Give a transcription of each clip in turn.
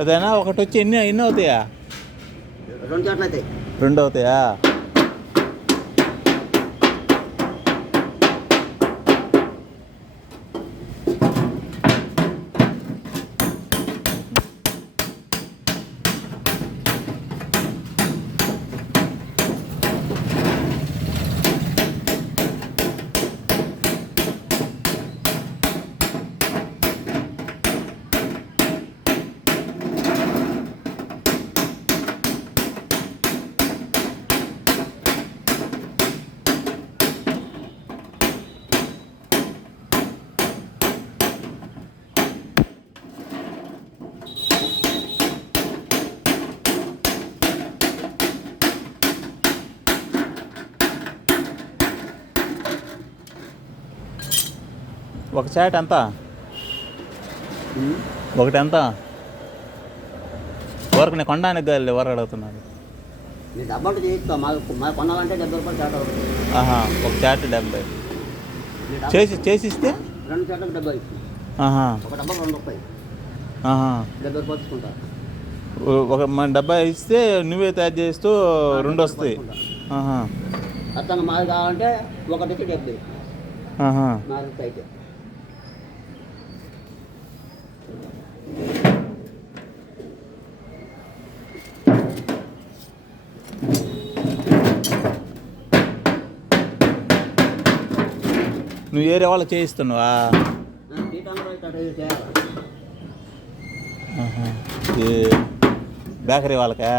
అదేనా ఒకటి వచ్చి ఎన్ని అవుతాయా? 2 చోట్ల అవుతాయి. 2 అవుతాయా? ఒక చాట్ ఎంత? ఒకటి ఎంత? వరకు నేను కొనడానికి కాదు, ఎవరు అడుగుతున్నాను. నీ డబ్బాలు చేయిస్తా, మాకు కొనాలంటే 70 రూపాయలు చాట్ అవుతుంది. ఒక చాట్ 70 చేసిస్తే 2 చాట్లకు 70 ఇస్తుంది. ఒక డబ్బా 2 రూపాయలు, 70 రూపాయలు తీసుకుంటా. ఒక మన డబ్బా ఇస్తే నువ్వే తయారు చేస్తూ 2 వస్తాయి. అతను మాది కావాలంటే ఒకటికి 70. 4 అయితే నువ్వు వేరే వాళ్ళు చేయిస్తున్నావా? బేకరీ వాళ్ళకా?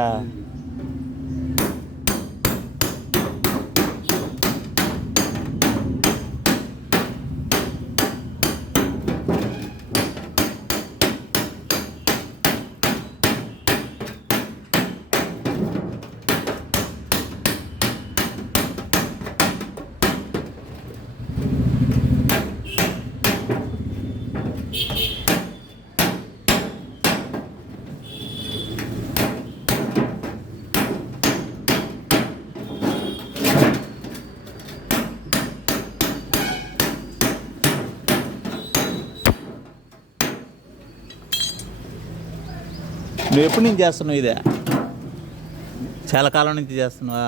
నువ్వు ఎప్పటి నుంచి చేస్తున్నావు ఇదే? చాలా కాలం నుంచి చేస్తున్నావా?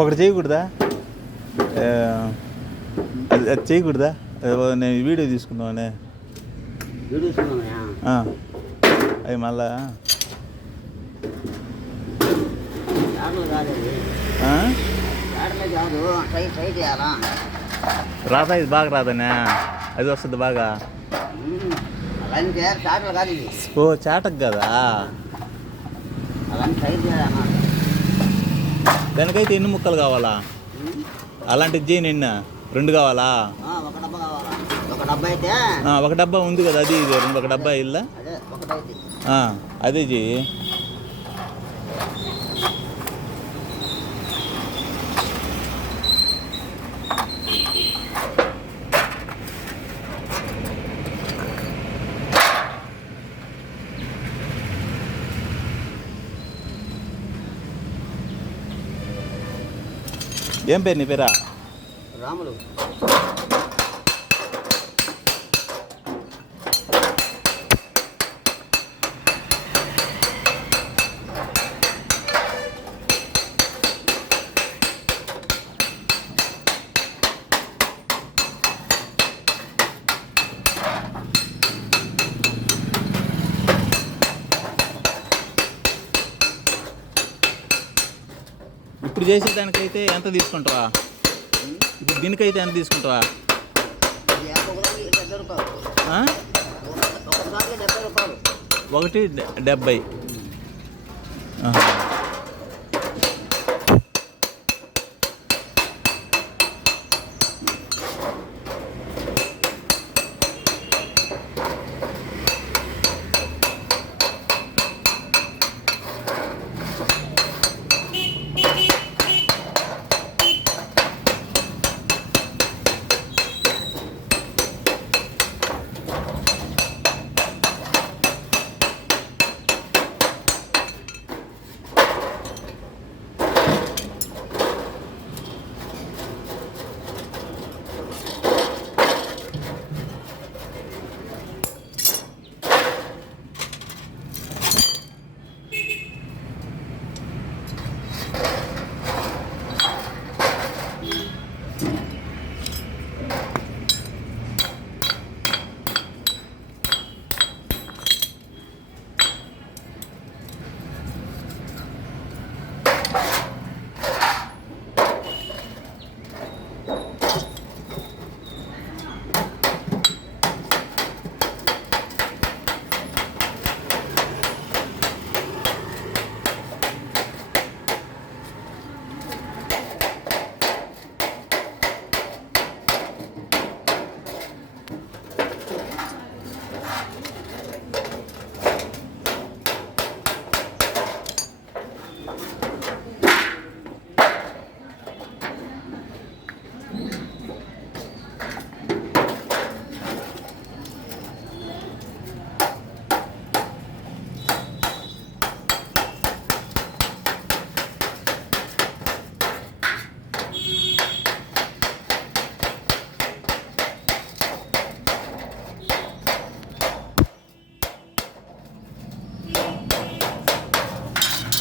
ఒకటి చేయకూడదా? అది చేయకూడదా? నేను వీడియో తీసుకున్నానే. అవి మళ్ళా రాదా? ఇది బాగా రాదనే, అది వస్తుంది బాగా. ఓ చాటకు కదా. దానికైతే ఎన్ని ముక్కలు కావాలా? అలాంటిది చేయి నిన్న 2 కావాలా? ఒక డబ్బా కావాలా? ఒక డబ్బా అయితే ఒక డబ్బా ఉంది కదా, అది ఇది ఒక డబ్బా ఇల్లా? అదే ఒకటైతే అదే చెయ్యి. ఏం పేరు నీ పేరా? రాములు. ఇప్పుడు చేసేదానికైతే ఎంత తీసుకుంటావా? ఇప్పుడు దీనికైతే ఎంత తీసుకుంటావా? ఒకటి 70.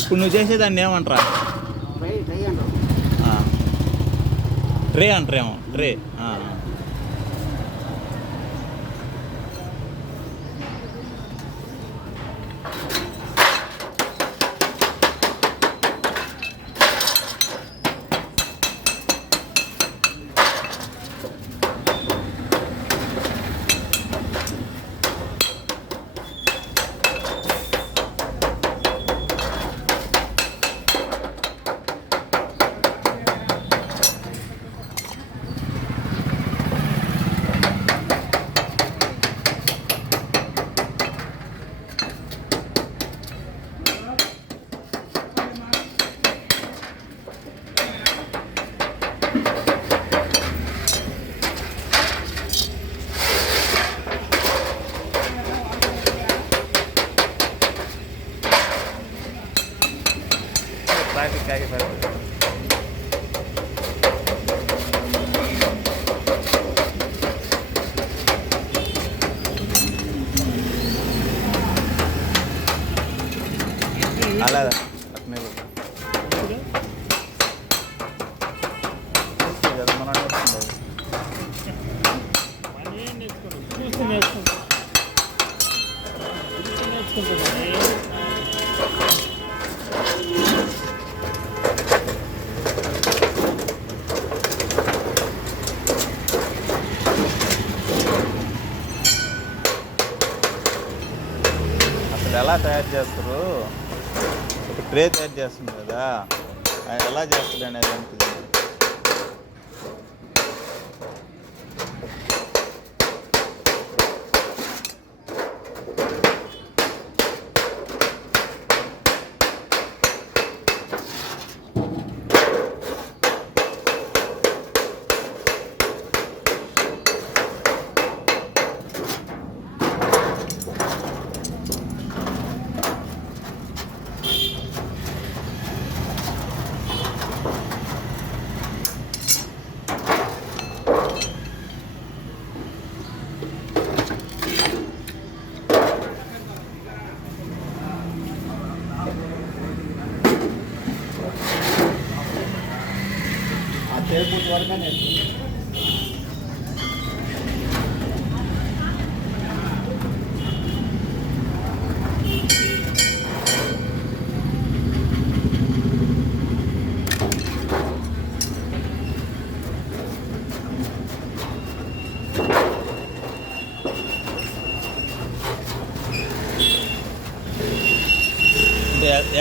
ఇప్పుడు నువ్వు చేసేదాన్ని ఏమంటారా? ట్రే అంటారేమో. ట్రే. ట్రాఫిక్ ఆగిపోయింది. అలా అట్నే కదా మన అసలు ఎలా తయారు చేస్తారు? ఒక ట్రే తయారు చేస్తుంది కదా, ఆయన ఎలా చేస్తాడు అనేది అనిపిస్తుంది.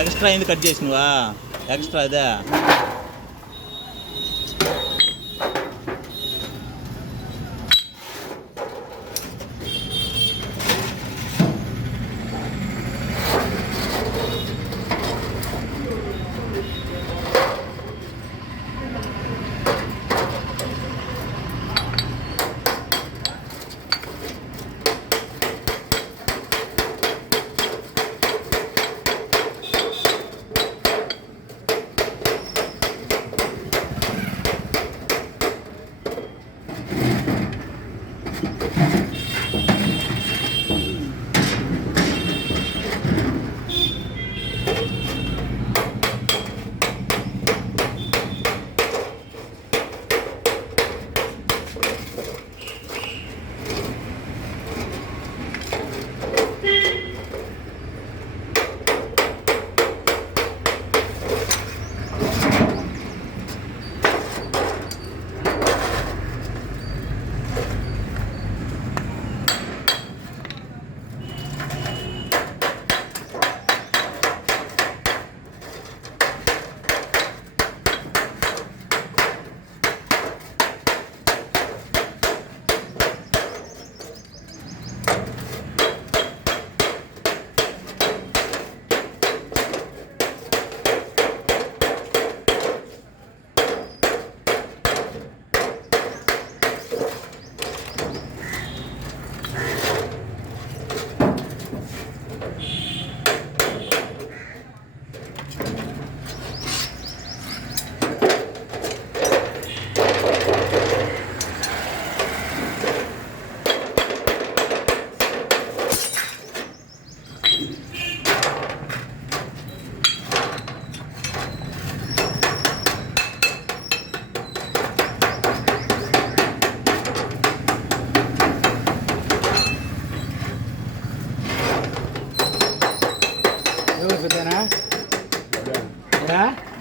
ఎక్స్ట్రా అయింది కట్ చేసినవా? ఎక్స్ట్రా అదే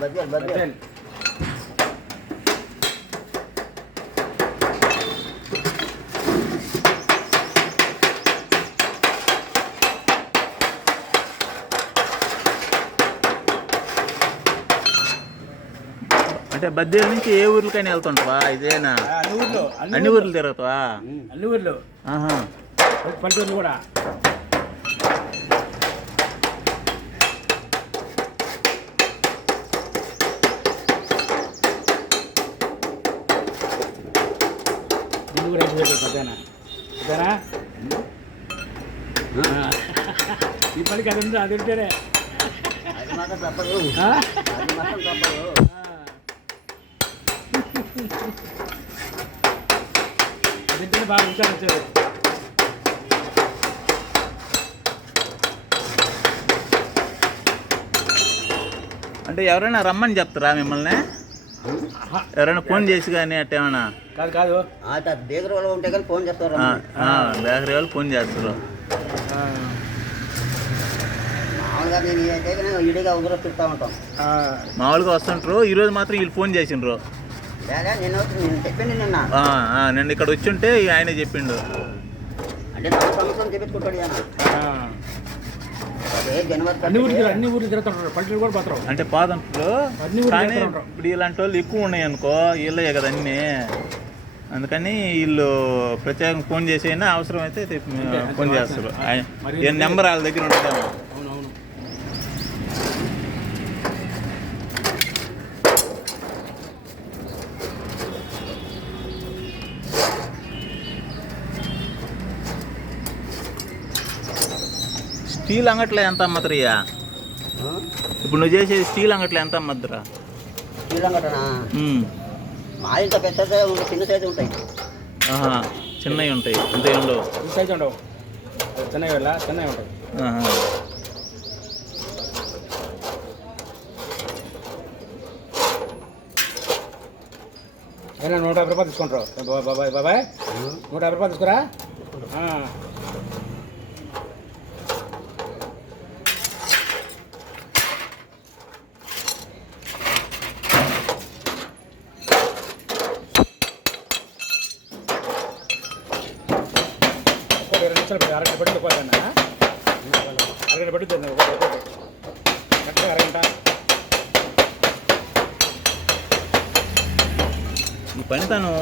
బద్యాలు అంటే బద్దేల నుంచి ఏ ఊర్లకైనా వెళ్తుంటావా? ఇదేనా అన్ని ఊర్లు తిరుగుతావా? అన్ని ఊర్లు పల్లెటూర్లు కూడా. ఈ పనికి అది ఉంది, అది ఉంటేనే అది మాత్రం తప్పదు. అది మాత్రం తప్పదు. అది బాగా విషయాలు వచ్చేది. అంటే ఎవరైనా రమ్మని చెప్తారా మిమ్మల్ని? ఎవరైనా ఫోన్ చేసి కానీ అట్టేమన్నా? కాదు కాదు, బేకరీ వాళ్ళు ఉంటే కానీ ఫోన్ చేస్తారు. బేకరీ వాళ్ళు ఫోన్ చేస్తారు. మామూలుగా నేను ఇడిగా ఉదర తిరుగుతూ ఉంటాం. మామూలుగా వస్తుంటారు. ఈరోజు మాత్రం వీళ్ళు ఫోన్ చేసిండ్రు. నేను చెప్పింది నిన్న ఇక్కడ వచ్చి ఉంటే ఆయనే చెప్పిండు. అంటే నా సమస్యను చెప్పించుకుంటాడు. అన్ని ఊర్లు తిరుగుతుంటారు, పల్లెటూరు కూడా పోతారు. అంటే పాదంట్లో అన్ని ఊర్లు కానీ తిరుగుతుంటారు. ఇప్పుడు ఇలాంటి వాళ్ళు ఎక్కువ ఉన్నాయి అనుకో, వీళ్ళే కదా అన్నీ. అందుకని వీళ్ళు ప్రత్యేకంగా ఫోన్ చేసి అయినా అవసరం అయితే ఫోన్ చేస్తారు. నెంబర్ వాళ్ళ దగ్గర ఉంటుందేమో. అవునవును. స్టీల్ అంగట్లో ఎంత అమ్మద్రయ్యా? ఇప్పుడు నువ్వు చేసేది స్టీల్ అంగట్లో ఎంత అమ్మద్దురా? స్టీల్ అంగటనా? మా ఇంత పెద్దదే ఉంటాయి, చిన్న సైజు ఉంటాయి. చిన్నవి ఉంటాయి, ఇంత ఉండవు. ఈ సైజు ఉండవు, చిన్నవి ఉంటాయి. అయినా 150 రూపాయలు తీసుకుంటారు బాబాయ్. 150 రూపాయలు తీసుకురా. అరగంట పడుతుంది పోతాను, అరగంట పడుతుంది, కరెక్ట్గా అరగంట. ఈ పనితనం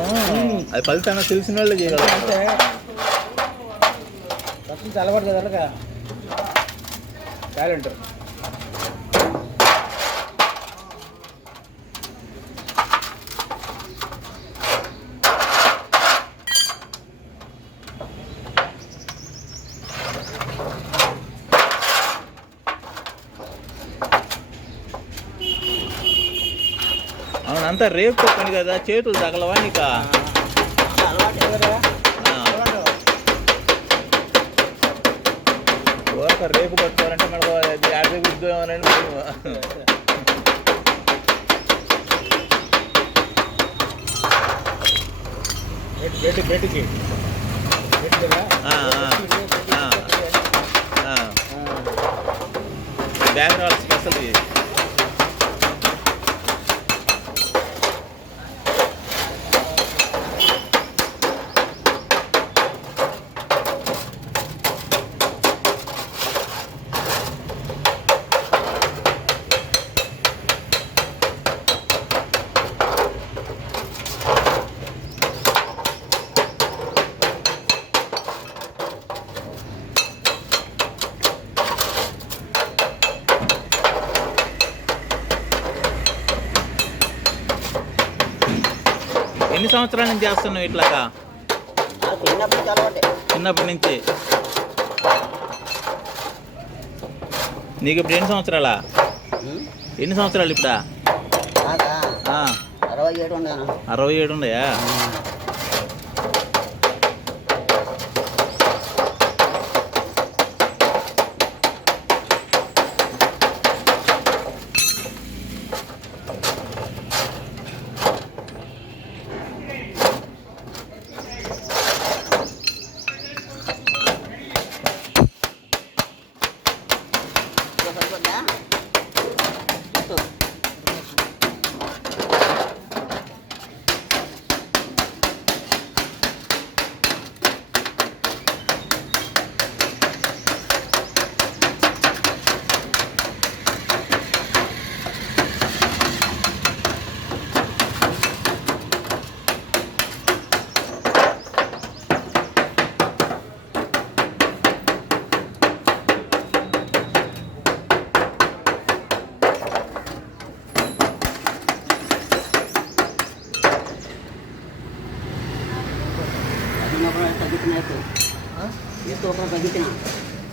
అది ఫలితాన్ని తెలిసిన వాళ్ళే చేయగలరు. అంటే ఫస్ట్ అలవాటు కదా, అలాగా టాలెంట్. అవునంతా రేపు పని కదా, చేతులు తగలవా నీకా? ఒక రేపు కొట్టుకోవాలంటే మనకు 50 ఉద్యోగం. Background special. ఎన్ని సంవత్సరాల నుంచి చేస్తున్నావు ఇట్లాగా? చిన్నప్పటి నుంచి. నీకు ఇప్పుడు ఎన్ని సంవత్సరాలా? ఎన్ని సంవత్సరాలు ఇప్పుడా? 67 ఉన్నాయా?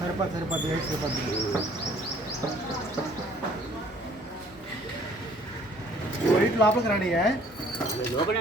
సరిపడి వైట్ లోపలికి రానియా? లోపల